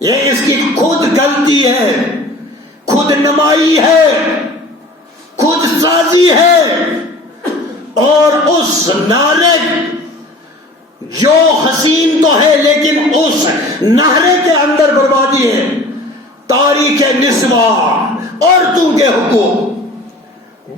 یہ اس کی خود غلطی ہے، خود نمائی ہے، خود سازی ہے، اور اس نعرے جو حسین تو ہے لیکن اس نعرے کے اندر بربادی ہے۔ تاریخ نسواں، عورتوں کے حقوق،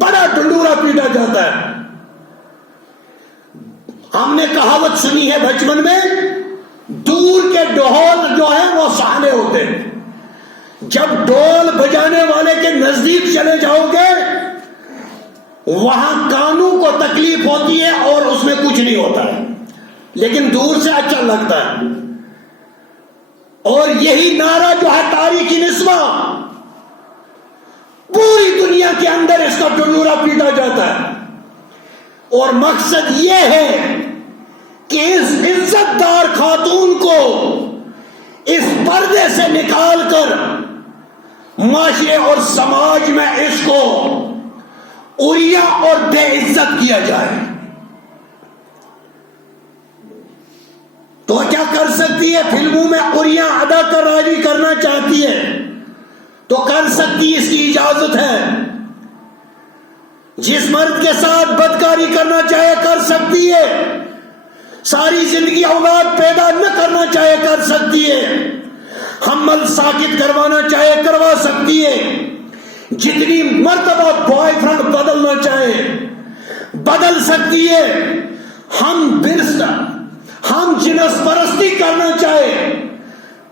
بڑا ڈنڈورا پیٹا جاتا ہے۔ ہم نے کہاوت سنی ہے بچپن میں، دور کے ڈھول جو ہے وہ سہانے ہوتے ہیں۔ جب ڈھول بجانے والے کے نزدیک چلے جاؤ گے وہاں کانوں کو تکلیف ہوتی ہے اور اس میں کچھ نہیں ہوتا ہے، لیکن دور سے اچھا لگتا ہے۔ اور یہی نعرہ جو ہے تاریخی نسواں، پوری دنیا کے اندر اس کا ڈنڈورا پیٹا جاتا ہے، اور مقصد یہ ہے کہ اس عزت دار خاتون کو اس پردے سے نکال کر معاشرے اور سماج میں اس کو عریاں اور بے عزت کیا جائے۔ تو کیا کر سکتی ہے؟ فلموں میں عریاں ادا کر راضی کرنا چاہتی ہے تو کر سکتی، اس کی اجازت ہے۔ جس مرد کے ساتھ بدکاری کرنا چاہے کر سکتی ہے، ساری زندگی اولاد پیدا نہ کرنا چاہے کر سکتی ہے، حمل ساکت کروانا چاہے کروا سکتی ہے، جتنی مرتبہ بوائے فرینڈ بدلنا چاہے بدل سکتی ہے، ہم جنس پرستی کرنا چاہے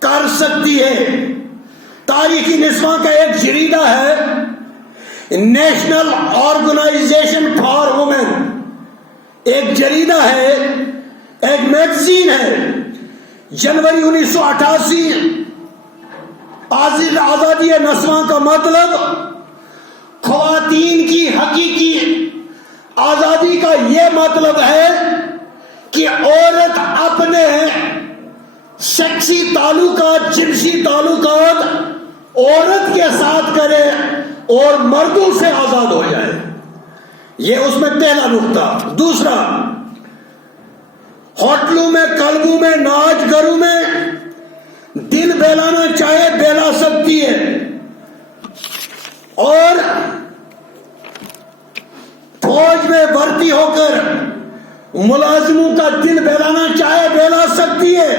کر سکتی ہے۔ تاریخی نسواں کا ایک جریدہ ہے، نیشنل آرگنائزیشن فار وومن، ایک جریدہ ہے، ایک میگزین ہے۔ جنوری 1988، آزادی نسواں کا مطلب خواتین کی حقیقی آزادی کا یہ مطلب ہے کہ عورت اپنے سیکسی تعلقات، جنسی تعلقات عورت کے ساتھ کرے اور مردوں سے آزاد ہو جائے۔ یہ اس میں پہلا نقطہ۔ دوسرا، ہوٹلوں میں، کلبوں میں، ناچ گھروں میں دل بہلانا چاہے بہلا سکتی ہے، اور فوج میں بھرتی ہو کر ملازموں کا دل بہلانا چاہے بہلا سکتی ہے۔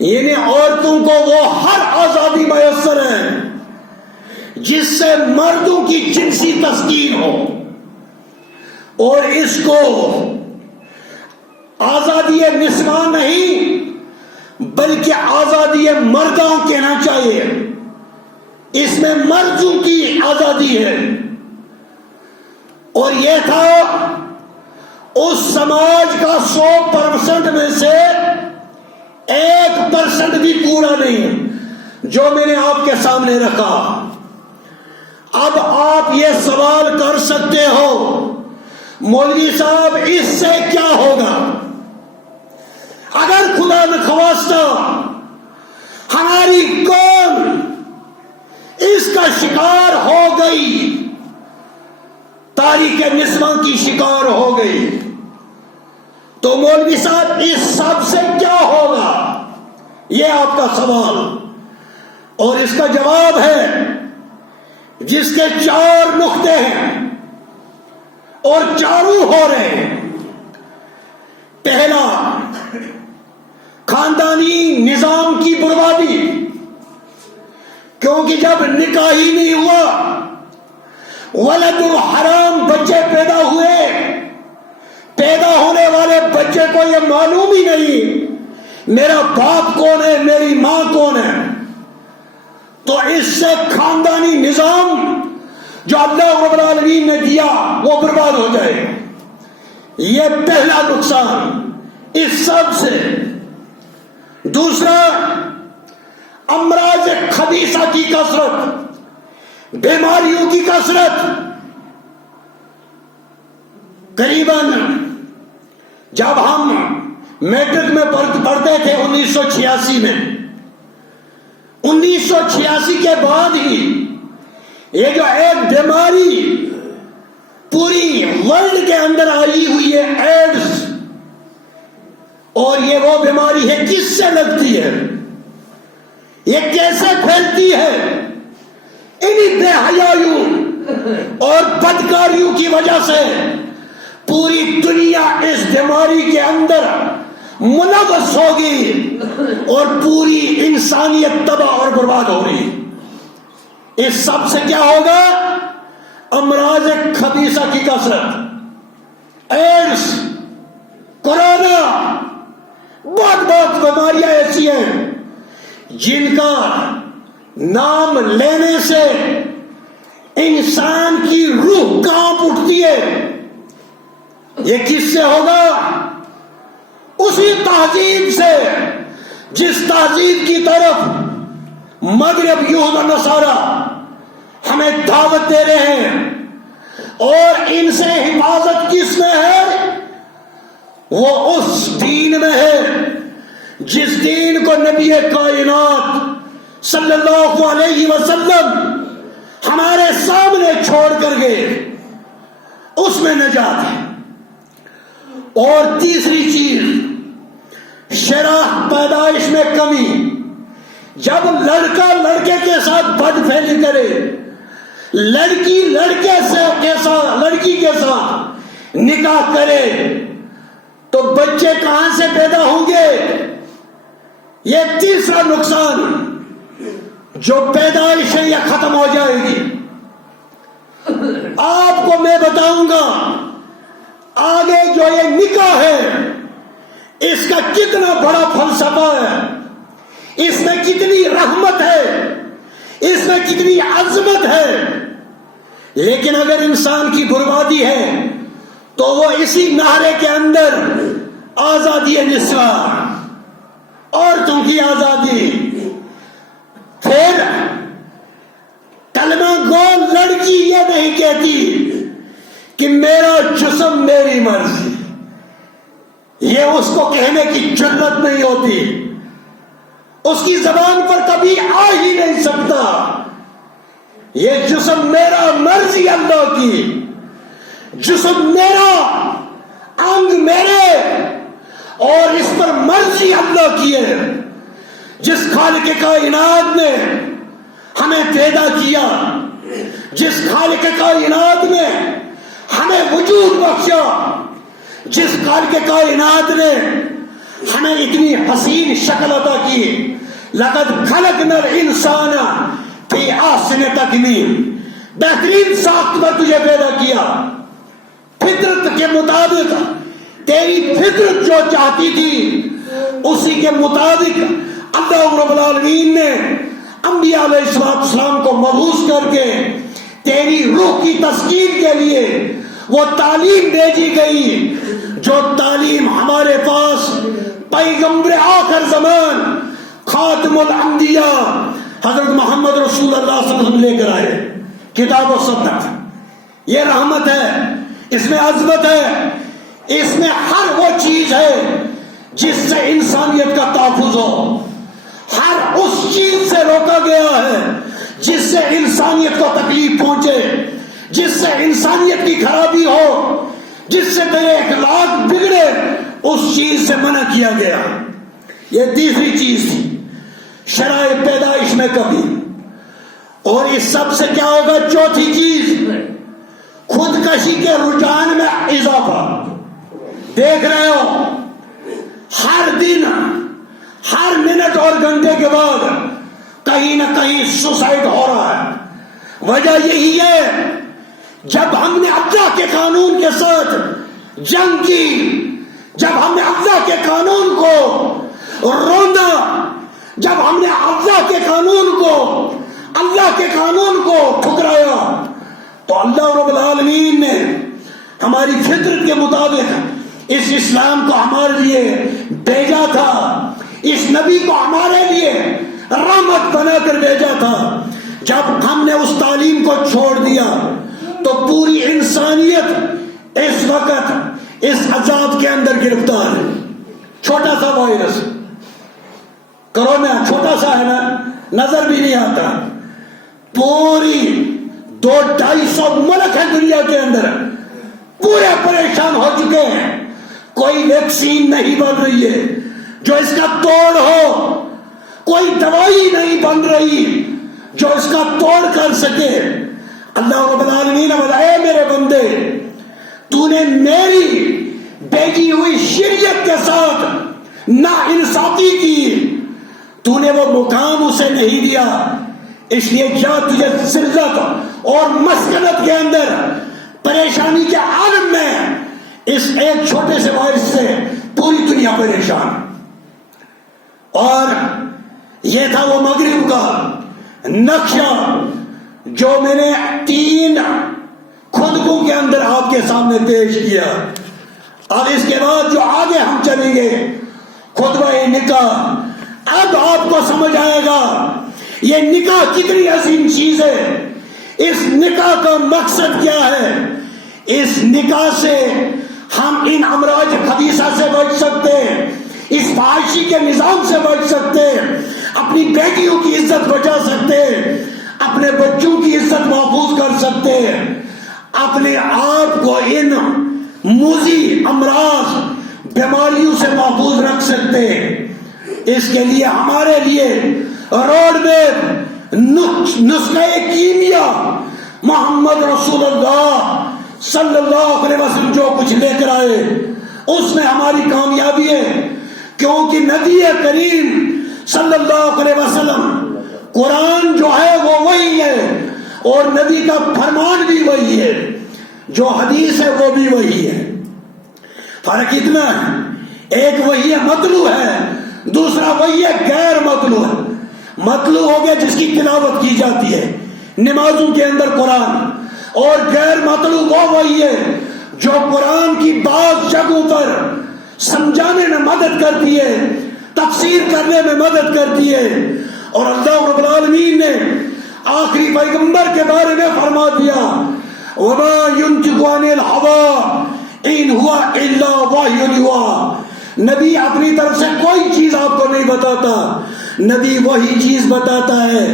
یعنی عورتوں کو وہ ہر آزادی میسر ہے جس سے مردوں کی جنسی تسکین ہو، اور اس کو آزادی نسواں نہیں بلکہ آزادی مرداں کہنا چاہیے۔ اس میں مردوں کی آزادی ہے، اور یہ تھا اس سماج کا 100% میں سے 1% بھی پورا نہیں جو میں نے آپ کے سامنے رکھا۔ اب آپ یہ سوال کر سکتے ہو، مولوی صاحب اس سے کیا ہوگا؟ اگر خدا نخواستہ ہماری قوم اس کا شکار ہو گئی، تاریخ نسواں کی شکار ہو گئی، تو مولوی صاحب اس سب سے کیا ہوگا؟ یہ آپ کا سوال، اور اس کا جواب ہے جس کے 4 نقطے ہیں اور چاروں ہو رہے ہیں۔ پہلا، خاندانی نظام کی بربادی، کیونکہ جب نکاح ہی نہیں ہوا، ولد الحرام بچے پیدا ہوئے، پیدا ہونے والے بچے کو یہ معلوم ہی نہیں میرا باپ کون ہے، میری ماں کون ہے، تو اس سے خاندانی نظام جو اللہ رب العالمین نے دیا وہ برباد ہو جائے۔ یہ پہلا نقصان اس سب سے۔ دوسرا، امراض خبیثہ کی کثرت، بیماریوں کی کثرت۔ قریباً جب ہم میٹرک میں پڑھتے تھے 1986 میں، 1986 کے بعد ہی یہ جو ایک بیماری پوری ورلڈ کے اندر آئی ہوئی ہے، ایڈز، اور یہ وہ بیماری ہے کس سے لگتی ہے؟ یہ کیسے پھیلتی ہے؟ انہی بے حیائیوں اور بدکاریوں کی وجہ سے پوری دنیا اس بیماری کے اندر ملوث ہوگی اور پوری انسانیت تباہ اور برباد ہو رہی. اس سب سے کیا ہوگا؟ امراض خبیثہ کی کثرت، ایڈز، کورونا، بہت بیماریاں ایسی ہیں جن کا نام لینے سے انسان کی روح کانپ اٹھتی ہے. یہ کس سے ہوگا؟ اسی تہذیب سے جس تہذیب کی طرف مغرب یہود و نصارہ ہمیں دعوت دے رہے ہیں. اور ان سے حفاظت کس میں ہے؟ وہ اس دین میں ہے جس دین کو نبی کائنات صلی اللہ علیہ وسلم ہمارے سامنے چھوڑ کر گئے. اس میں نجات ہے. اور تیسری چیز، شرح پیدائش میں کمی. جب لڑکا لڑکے کے ساتھ بد فعلی کرے، لڑکی لڑکی کے ساتھ نکاح کرے، تو بچے کہاں سے پیدا ہوں گے؟ یہ تیسرا نقصان، جو پیدائش ہے یہ ختم ہو جائے گی. آپ کو میں بتاؤں گا آگے جو یہ نکاح ہے اس کا کتنا بڑا فلسفہ ہے، اس میں کتنی رحمت ہے، اس میں کتنی عظمت ہے. لیکن اگر انسان کی بربادی ہے تو وہ اسی نعرے کے اندر آزادی نسواں، عورتوں کی آزادی. پھر کلمہ گو لڑکی یہ نہیں کہتی کہ میرا جسم میری مرضی، یہ اس کو کہنے کی جرات نہیں ہوتی، اس کی زبان پر کبھی آ ہی نہیں سکتا. یہ جسم میرا، مرضی اللہ کی، جسم میرا، انگ میرے، اور اس پر مرضی اللہ کی ہے. جس خالق کائنات نے ہمیں پیدا کیا، جس خالق کائنات نے ہمیں وجود بخشا، جس خالق کائنات نے ہمیں اتنی حسین شکل عطا کی، لقد خلقنا الانسان فی احسن تقویم، بہترین ساخت میں تجھے پیدا کیا. فطرت کے مطابق، تیری فطرت جو چاہتی تھی اسی کے مطابق اللہ رب العالمین نے انبیاء علیہ السلام کو مبعوث کر کے تیری روح کی تسکین کے لیے وہ تعلیم بھیجی گئی، جو تعلیم ہمارے پاس پیغمبر آخر زمان خاتم الانبیاء حضرت محمد رسول اللہ صلی اللہ علیہ وسلم لے کر آئے. کتاب و سنت. یہ رحمت ہے، اس میں عظمت ہے، اس میں ہر وہ چیز ہے جس سے انسانیت کا تحفظ ہو. ہر اس چیز سے روکا گیا ہے جس سے انسانیت کو تکلیف پہنچے، جس سے انسانیت کی خرابی ہو، جس سے تیرے اخلاق بگڑے، اس چیز سے منع کیا گیا. یہ تیسری چیز تھی، شرائع پیدائش میں کمی. اور اس سب سے کیا ہوگا؟ چوتھی چیز، خودکشی کے رجحان میں اضافہ. دیکھ رہے ہو ہر دن، ہر منٹ اور گھنٹے کے بعد کہیں نہ کہیں سوسائڈ ہو رہا ہے. وجہ یہی ہے، جب ہم نے اللہ کے قانون کے ساتھ جنگ کی، جب ہم نے اللہ کے قانون کو روندا، جب ہم نے اللہ کے قانون کو ٹھکرایا، تو اللہ رب العالمین نے ہماری فطرت کے مطابق اس اسلام کو ہمارے لیے بھیجا تھا، اس نبی کو ہمارے لیے رحمت بنا کر بھیجا تھا. جب ہم نے اس تعلیم کو چھوڑ دیا تو پوری انسانیت اس وقت اس عذاب کے اندر گرفتار ہے. چھوٹا سا وائرس کرونا، چھوٹا سا ہے نا، نظر بھی نہیں آتا. پوری 200-250 ملک ہیں دنیا کے اندر، پورے پریشان ہو چکے ہیں. کوئی ویکسین نہیں بن رہی ہے جو اس کا توڑ ہو، کوئی دوائی نہیں بن رہی جو اس کا توڑ کر سکے. اللہ رب العالمین نے بتایا میرے بندے تو نے میری بھیجی ہوئی شریعت کے ساتھ ناانصافی کی, تو نے وہ مقام اسے نہیں دیا, اس لیے کیا تجھے ذلت اور مسکنت کے اندر پریشانی کے عالم میں اس ایک چھوٹے سے باعث سے پوری دنیا پریشان. اور یہ تھا وہ مغرب کا نقشہ جو میں نے 3 خطبوں کے اندر آپ کے سامنے پیش کیا. اب اس کے بعد جو آگے ہم چلیں گے خطبہ نکاح, اب آپ کو سمجھ آئے گا یہ نکاح کتنی عظیم چیز ہے, اس نکاح کا مقصد کیا ہے. اس نکاح سے ہم ان امراض خبیثہ سے بچ سکتے ہیں, اس فحاشی کے نظام سے بچ سکتے ہیں, اپنی بیٹیوں کی عزت بچا سکتے ہیں, اپنے بچوں کی عزت محفوظ کر سکتے ہیں, اپنے آپ کو ان موذی امراض بیماریوں سے محفوظ رکھ سکتے ہیں. اس کے لیے ہمارے لیے روڈ میپ نسخہ کیمیا محمد رسول اللہ صلی اللہ علیہ وسلم جو کچھ لے کر آئے اس میں ہماری کامیابی ہے, کیونکہ نبی کریم صلی اللہ علیہ وسلم قرآن جو ہے وہ وہی ہے اور نبی کا فرمان بھی وہی ہے, جو حدیث ہے وہ بھی وہی ہے. فرق اتنا ہے, ایک وہی مطلوع ہے, دوسرا وہی غیر مطلوع ہے. مطلوع ہو گیا جس کی تلاوت کی جاتی ہے نمازوں کے اندر قرآن, اور غیر مطلوع وہ وہی ہے جو قرآن کی بعض جگہوں پر سمجھانے میں مدد کرتی ہے, تفسیر کرنے میں مدد کرتی ہے. اور اللہ رب العالمین نے آخری پیغمبر کے بارے میں فرما دیا وَمَا يُنْطِقُ عَنِ الْهَوَىٰ إِنْ هُوَ إِلَّا وَحْيٌ يُوحَىٰ. نبی اپنی طرف سے کوئی چیز آپ کو نہیں بتاتا, نبی وہی چیز بتاتا ہے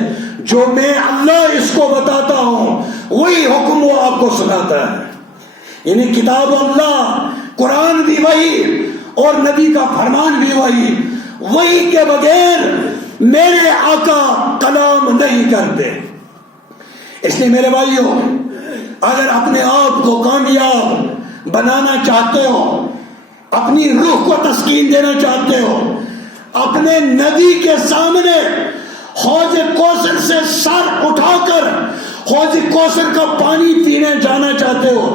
جو میں اللہ اس کو بتاتا ہوں, وہی حکم وہ آپ کو سناتا ہے. یعنی کتاب اللہ قرآن بھی وہی اور نبی کا فرمان بھی وہی کے بغیر میرے آقا کلام نہیں کرتے. اس لیے میرے بھائیوں, اگر اپنے آپ کو کامیاب بنانا چاہتے ہو, اپنی روح کو تسکین دینا چاہتے ہو, اپنے نبی کے سامنے حوض کوثر سے سر اٹھا کر حوض کوثر کا پانی پینے جانا چاہتے ہو,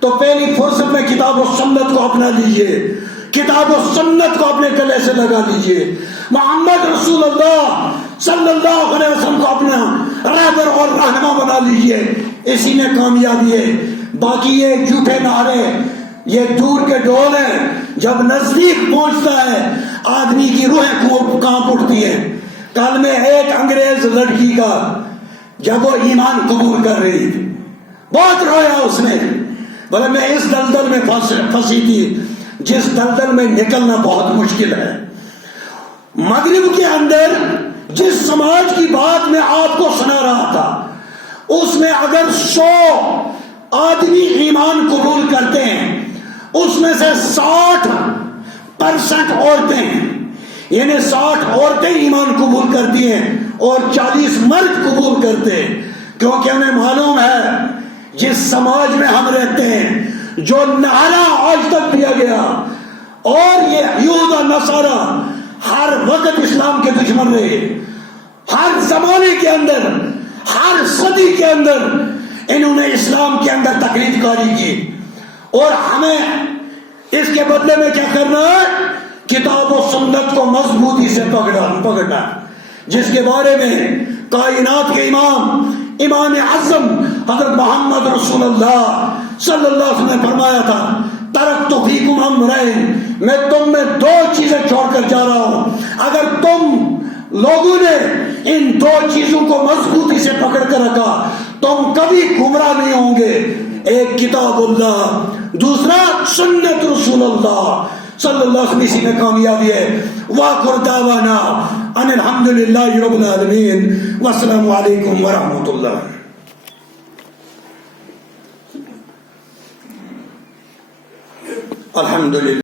تو پہلی فرصت میں کتاب و سنت کو اپنا لیجئے, کتاب و سنت کو اپنے گلے سے لگا لیجئے, محمد رسول اللہ صلی اللہ علیہ وسلم کو اپنا رہبر اور رہنما بنا لیجئے, اسی میں کامیابی ہے. باقی یہ جھوٹے نعرے, یہ دور کے ڈول ہیں, جب نزدیک پہنچتا ہے آدمی کی روحیں کانپ اٹھتی ہیں. کل میں ایک انگریز لڑکی کا جب وہ ایمان قبول کر رہی تھی, بہت رویا اس نے, بولے میں اس دلدل میں پھنسی تھی جس دلدل میں نکلنا بہت مشکل ہے. مغرب کے اندر جس سماج کی بات میں آپ کو سنا رہا تھا اس میں اگر 100 آدمی ایمان قبول کرتے ہیں اس میں سے 60% عورتیں ہیں, یعنی 60 عورتیں ایمان قبول کرتی ہیں اور 40 مرد قبول کرتے ہیں, کیونکہ انہیں معلوم ہے جس سماج میں ہم رہتے ہیں جو نعرہ آج تک دیا گیا, اور یہ یہود و نصارہ ہر وقت اسلام کے دشمن رہے, ہر زمانے کے اندر, ہر صدی کے اندر انہوں نے اسلام کے اندر تقلید کاری کی, اور ہمیں اس کے بدلے میں کیا کرنا ہے, کتاب و سنت کو مضبوطی سے پکڑنا, جس کے بارے میں کائنات کے امام اعظم حضرت محمد رسول اللہ صلی اللہ علیہ وسلم نے فرمایا تھا ترکت فیکم امرین, میں تم میں 2 چیزیں چھوڑ کر جا رہا ہوں, اگر تم لوگوں نے ان 2 چیزوں کو مضبوطی سے پکڑ کر رکھا تم کبھی گمراہ نہیں ہوں گے, ایک کتاب اللہ, دوسرا سنت رسول اللہ صلی اللہ علیہ وسلم, اسی میں کامیابی ہے. وآخر دعوانا ان الحمدللہ رب العالمین, والسلام علیکم ورحمۃ اللہ. الحمدللہ.